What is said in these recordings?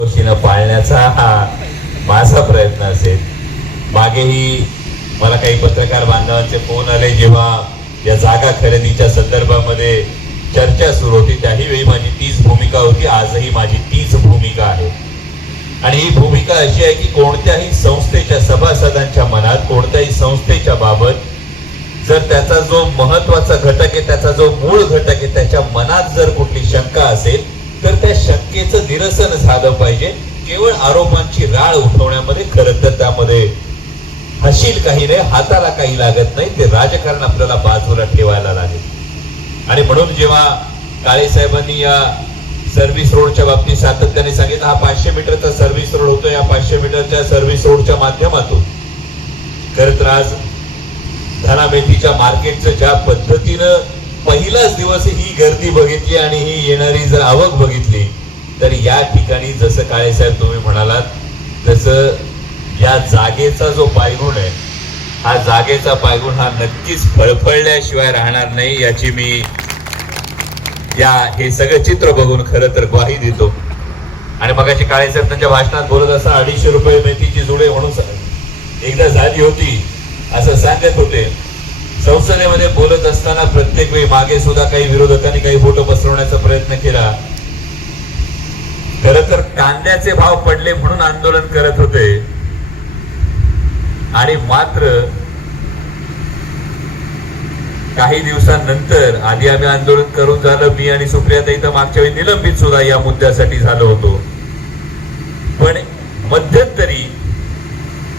गोष्टीनं पाळण्याचा हा माझा प्रयत्न असेल. मागेही मला काही पत्रकार बांधवांचे फोन आले जेव्हा या जागा खरेदीच्या संदर्भामध्ये चर्चा सुरू होती. त्याही वेळी माझी तीच भूमिका होती. आजही माझी तीच भूमिका आहे. आणि ही भूमिका अशी आहे की कोणत्याही संस्थेच्या सभासदांच्या मनात कोणत्याही संस्थेच्या बाबत जर त्याचा जो महत्त्वाचा घटक आहे त्याचा जो मूळ घटक आहे त्याच्या मनात जर कुठली शंका असेल तर त्या शंकेचं निरसन झालं पाहिजे. केवळ आरोपांची राळ उठवण्यामध्ये खरं तर त्यामध्ये हशील काही नाही हाताला काही लागत नाही. ते राजकारण आपल्याला बाजूला ठेवायला लागेल. आणि म्हणून जेव्हा काळे साहेबांनी या सर्व्हिस रोडच्या बाबतीत सातत्याने सांगितलं हा पाचशे मीटरचा सर्व्हिस रोड होतो या पाचशे मीटरच्या सर्व्हिस रोडच्या माध्यमातून. खरं तर आज धनामेथीच्या मार्केटचं ज्या पद्धतीनं पहिलाच दिवस ही गर्दी बघितली आणि ही येणारी जर आवक बघितली तर या ठिकाणी जसं काळे साहेब तुम्ही म्हणालात तसं या जागेचा जो पायगुण आहे हा जागेचा पायगुण हा नक्कीच फळफळल्याशिवाय राहणार नाही याची मी या हे सगळं चित्र बघून खरं तर ग्वाही देतो. आणि मगाशी काळेसाहेब त्यांच्या भाषणात बोलत असा अडीचशे रुपये मेथीची जुडे म्हणून एकदा झाली होती असं सांगत होते. संसदेमध्ये बोलत असताना प्रत्येक वेळी मागे सुद्धा काही विरोधकांनी काही फोटो पसरवण्याचा प्रयत्न केला. खर तर कांद्याचे भाव पडले म्हणून आंदोलन करत होते. आणि मात्र काही दिवसांनंतर आधी आम्ही आंदोलन करून झालं मी आणि सुप्रियाता तर मागच्या वेळी निलंबित सुद्धा या मुद्द्यासाठी झालो होतो. पण मध्यंतरी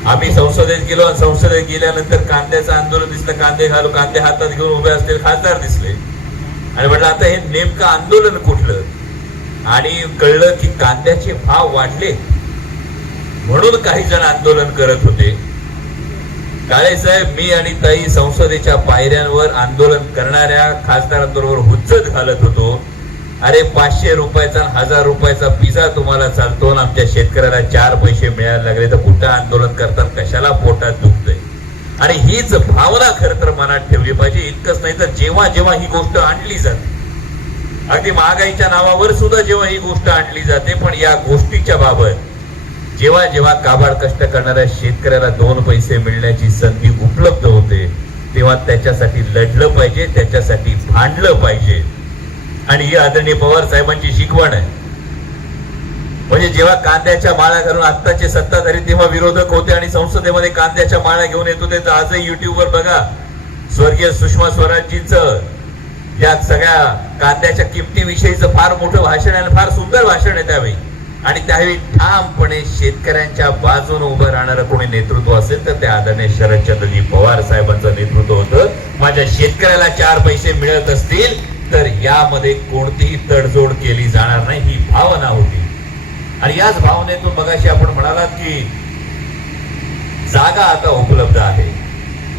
आम्ही संसदेत गेलो आणि संसदेत गेल्यानंतर कांद्याचं आंदोलन दिसलं. कांदे घालू कांदे हातात घेऊन उभे असलेले खासदार दिसले. आणि म्हटलं आता हे नेमकं आंदोलन कुठलं? आणि कळलं की कांद्याचे भाव वाढले. म्हणून काही जण आंदोलन करत होते. काळे साहेब मी आणि ताई संसदेच्या पायऱ्यांवर आंदोलन करणाऱ्या खासदारांबरोबर हुज्जत घालत होतो. अरे पाचशे रुपयाचा हजार रुपयाचा पिझ्झा तुम्हाला चालतो आणि आमच्या शेतकऱ्याला चार पैसे मिळायला लागले तर कुठं आंदोलन करतात? कशाला पोटात दुखतंय? आणि हीच भावना खर तर मनात ठेवली पाहिजे. इतकंच नाही तर जेव्हा जेव्हा ही गोष्ट आणली जाते अगदी महागाईच्या नावावर सुद्धा जेव्हा ही गोष्ट आणली जाते पण या गोष्टीच्या बाबत जेव्हा जेव्हा काबाड कष्ट करणाऱ्या शेतकऱ्याला दोन पैसे मिळण्याची संधी उपलब्ध होते तेव्हा त्याच्यासाठी लढलं पाहिजे त्याच्यासाठी भांडलं पाहिजे. आणि ही आदरणीय पवार साहेबांची शिकवण आहे. म्हणजे जेव्हा कांद्याच्या माळा घालून आत्ताचे सत्ताधारी तेव्हा विरोधक होते आणि संसदेमध्ये कांद्याच्या माळा घेऊन येत होते तर आजही युट्यूबवर बघा. स्वर्गीय सुषमा स्वराजजींचं या सगळ्या कांद्याच्या किमतीविषयीचं फार मोठं भाषण आहे आणि फार सुंदर भाषण आहे त्यावेळी. आणि त्यावेळी ठामपणे शेतकऱ्यांच्या बाजून उभं राहणारं कोणी नेतृत्व असेल तर त्या आदरणीय शरदचंद्रजी पवार साहेबांचं नेतृत्व होतं. माझ्या शेतकऱ्याला चार पैसे मिळत असतील तर यामध्ये कोणतीही तडजोड केली जाणार नाही ही भावना होती. आणि याच भावनेतून मगाशी आपण म्हणालात की जागा आता उपलब्ध आहे.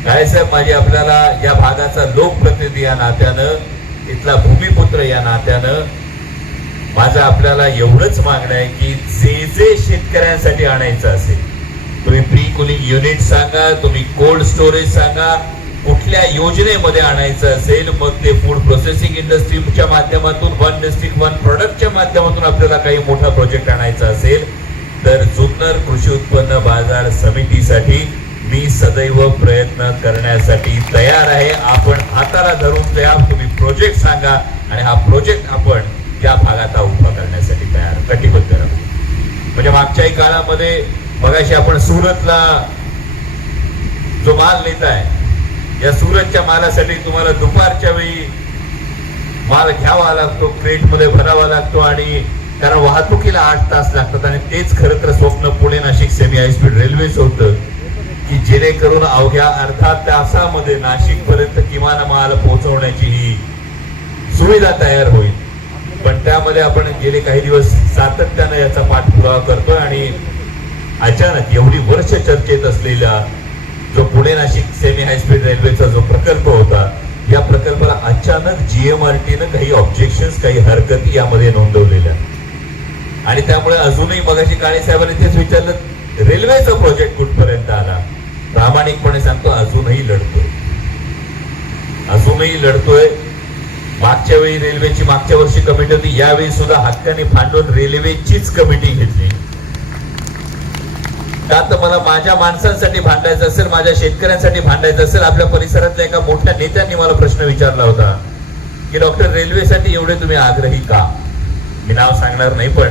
साहेब माझी आपल्याला या भागाचा लोकप्रतिनिधी या नात्यानं इथला भूमिपुत्र या नात्यानं माझं आपल्याला एवढंच मागणं आहे की जे जे शेतकऱ्यांसाठी आणायचं असेल तुम्ही प्री कुलिंग युनिट सांगा तुम्ही कोल्ड स्टोरेज सांगा कुठल्या योजनेमध्ये आणायचं असेल मग ते फूड प्रोसेसिंग इंडस्ट्रीच्या माध्यमातून वन डिस्ट्रिक्ट वन प्रोडक्टच्या माध्यमातून आपल्याला काही मोठा प्रोजेक्ट आणायचा असेल तर जुन्नर कृषी उत्पन्न बाजार समितीसाठी मी सदैव प्रयत्न करण्यासाठी तयार आहे. आपण हाताला धरून द्या तुम्ही प्रोजेक्ट सांगा आणि हा प्रोजेक्ट आपण त्या भागात उभा करण्यासाठी तयार. कटिबद्ध राहू. म्हणजे मागच्याही काळामध्ये मगाशी आपण सुरतला जो माल नेत आहे या सुरतच्या मालासाठी तुम्हाला दुपारच्या वेळी माल घ्यावा लागतो क्रेटमध्ये भरावा लागतो आणि कारण वाहतुकीला आठ तास लागतात. आणि तेच खरं तर स्वप्न Pune Nashik semi high speed रेल्वेच होतं की जेणेकरून अवघ्या अर्धा तासामध्ये नाशिक पर्यंत किमान माल पोहोचवण्याची ही सुविधा तयार होईल. पण त्यामध्ये आपण गेले काही दिवस सातत्यानं याचा पाठपुरावा करतोय आणि अचानक एवढी वर्ष चर्चेत असलेल्या जो पुणे नाशिक सेमी हायस्पीड रेल्वेचा जो प्रकल्प होता या प्रकल्पाला अचानक जीएमआरटीनं काही ऑब्जेक्शन काही हरकती यामध्ये नोंदवलेल्या. आणि त्यामुळे अजूनही मगाशी काळे साहेबांनी तेच विचारलं रेल्वेचा प्रोजेक्ट कुठपर्यंत आला? प्रामाणिकपणे सांगतो अजूनही लढतोय. अजूनही लढतोय. मागच्या वेळी रेल्वेची मागच्या वर्षी कमिटी होती यावेळी सुद्धा हक्काने फांडून रेल्वेचीच कमिटी घेतली. का तर मला माझ्या माणसांसाठी भांडायचं असेल माझ्या शेतकऱ्यांसाठी भांडायचं असेल आपल्या परिसरातल्या एका मोठ्या नेत्यांनी मला प्रश्न विचारला होता की डॉक्टर रेल्वेसाठी एवढे तुम्ही आग्रही का? मी नाव सांगणार नाही पण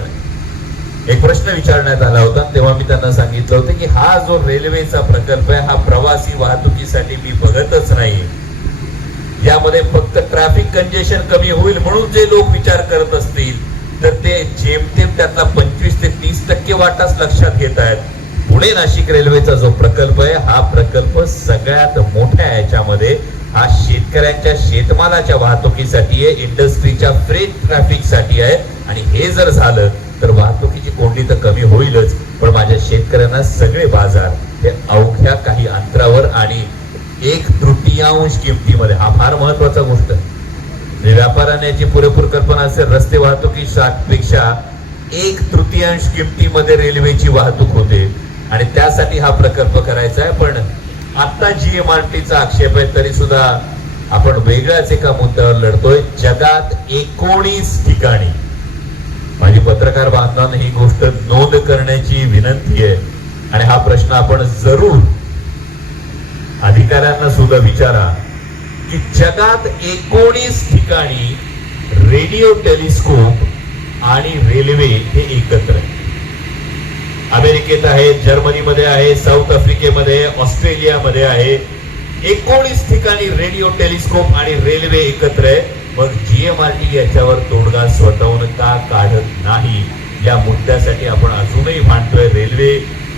एक प्रश्न विचारण्यात आला होता. तेव्हा मी त्यांना सांगितलं होतं की हा जो रेल्वेचा प्रकल्प आहे हा प्रवासी वाहतुकीसाठी मी बघतच नाही यामध्ये फक्त ट्रॅफिक कंजेशन कमी होईल म्हणून जे लोक विचार करत असतील तर ते जेमतेम त्यातला पंचवीस ते तीस टक्के वाटाच लक्षात घेत आहेत. पुणे नाशिक रेल्वेचा जो प्रकल्प आहे हा प्रकल्प सगळ्यात मोठ्या याच्यामध्ये हा शेतकऱ्यांच्या शेतमालाच्या वाहतुकीसाठी आहे इंडस्ट्रीच्या फ्रेट ट्रॅफिकसाठी आहे. आणि हे जर झालं तर वाहतुकीची कोंडी तर कमी होईलच. पण माझ्या शेतकऱ्यांना सगळे बाजार हे अवघ्या काही अंतरावर आणि एक तृतीयांश किमतीमध्ये हा फार महत्त्वाचा गोष्ट. आहे. म्हणजे व्यापाऱ्यांना याची पुरेपूर कल्पना असेल रस्ते वाहतुकी पेक्षा एक तृतीयांश किमतीमध्ये रेल्वेची वाहतूक होते. आणि त्यासाठी हा प्रकल्प करायचा आहे. पण आता टीचा आक्षेप आहे तरी सुद्धा आपण वेगळ्याच एका मुद्द्यावर लढतोय. जगात एकोणीस ठिकाणी माझी पत्रकार बांधवांना ही गोष्ट नोंद करण्याची विनंती आहे. आणि हा प्रश्न आपण जरूर अधिकाऱ्यांना सुद्धा विचारा की जगात एकोणीस ठिकाणी रेडिओ टेलिस्कोप आणि रेल्वे हे एकत्र आहे. अमेरिकेत आहेत जर्मनीमध्ये आहे साऊथ आफ्रिकेमध्ये ऑस्ट्रेलियामध्ये आहे. एकोणीस ठिकाणी रेडिओ टेलिस्कोप आणि रेल्वे एकत्र आहे. मग जीएमआरटी याच्यावर तोडगा स्वतःहून का काढत नाही? या मुद्द्यासाठी आपण अजूनही भांडतोय. रेल्वे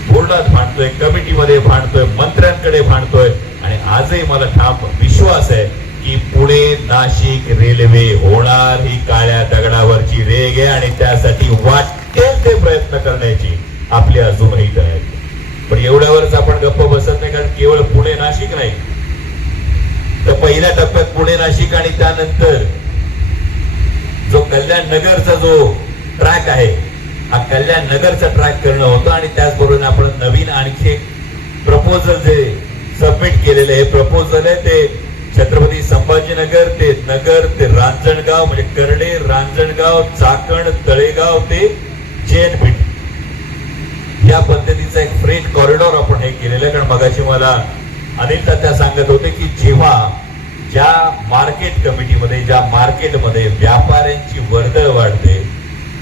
बोर्डात भांडतोय कमिटीमध्ये भांडतोय मंत्र्यांकडे भांडतोय. आणि आजही मला ठाम विश्वास आहे की पुणे नाशिक रेल्वे होणार ही काळ्या दगडावरची रेग आहे आणि त्यासाठी वाटेल ते प्रयत्न करण्याची. आपले अजूनही तयारी आहे. पण एवढ्यावरच आपण गप्प बसत नाही कारण केवळ पुणे नाशिक नाही तर पहिल्या टप्प्यात पुणे नाशिक आणि त्यानंतर जो कल्याण नगरचा जो ट्रॅक आहे हा कल्याण नगरचा ट्रॅक करणं होतं आणि त्याचबरोबर आपण नवीन आणखी एक प्रपोजल जे सबमिट केलेले हे प्रपोजल आहे ते छत्रपती संभाजीनगर ते नगर ते रांजणगाव म्हणजे करडे रांजणगाव चाकण तळेगाव ते जैन या पद्धतीचा एक फ्रेट कॉरिडॉर आपण हे केलेलं आहे. कारण मगाशी मला अनिल त्या सांगत होते की जेव्हा ज्या मार्केट कमिटीमध्ये ज्या मार्केटमध्ये व्यापाऱ्यांची वर्दळ वाढते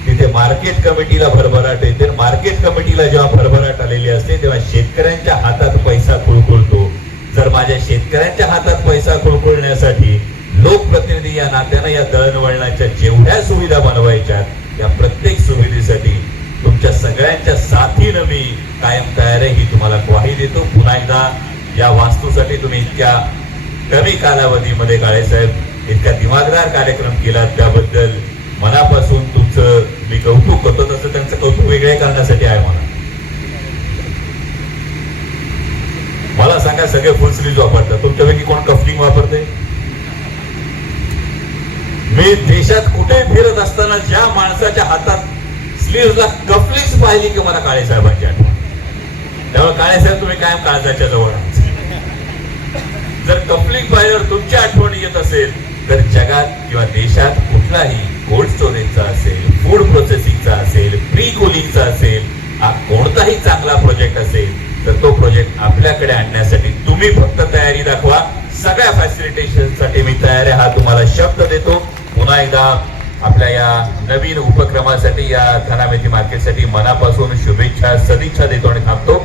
तिथे मार्केट कमिटीला भरभराट येते. मार्केट कमिटीला जेव्हा भरभराट आलेली असते तेव्हा शेतकऱ्यांच्या हातात पैसा कुळकुळतो. जर माझ्या शेतकऱ्यांच्या हातात पैसा कुळकुळण्यासाठी लोकप्रतिनिधी या नात्यानं या दळणवळणाच्या जेवढ्या सुविधा बनवायच्या या प्रत्येक सुविधेसाठी तुमच्या सगळ्यांच्या वतीनं मी. कायम तयार आहे ही तुम्हाला ग्वाही देतो. पुन्हा एकदा या वास्तूसाठी तुम्ही इतक्या कमी कालावधीमध्ये काळेसाहेब इतका दिमागदार कार्यक्रम केला. त्याबद्दल मनापासून तुमचं मी कौतुक करतो. तसं त्यांचं कौतुक वेगळ्या करण्यासाठी आहे मला. मला सांगा सगळे फुल स्लीव्ह वापरतात तुमच्यापैकी कोण कफलिंग वापरते? मी देशात कुठे फिरत असताना ज्या माणसाच्या हातात स्लीव्हला कफलिंग्स पाहिली की मला काळेसाहेबांची आठवण. त्यामुळे काळेसाहेब तुम्ही कायम काळजाच्या जवळ जर कपलिंग पाहिल्यावर तुमची आठवण येत असेल तर जगात किंवा देशात कुठलाही कोल्ड स्टोरेजचा असेल फूड प्रोसेसिंगचा असेल प्री कुलिंगचा असेल हा कोणताही चांगला प्रोजेक्ट असेल तर तो प्रोजेक्ट आपल्याकडे आणण्यासाठी तुम्ही फक्त तयारी दाखवा. सगळ्या फॅसिलिटेशनसाठी मी तयार आहे. हा तुम्हाला शब्द देतो. पुन्हा एकदा आपल्या या नवीन उपक्रमासाठी या धनामेथी मार्केटसाठी मनापासून शुभेच्छा सदिच्छा देतो आणि थांबतो.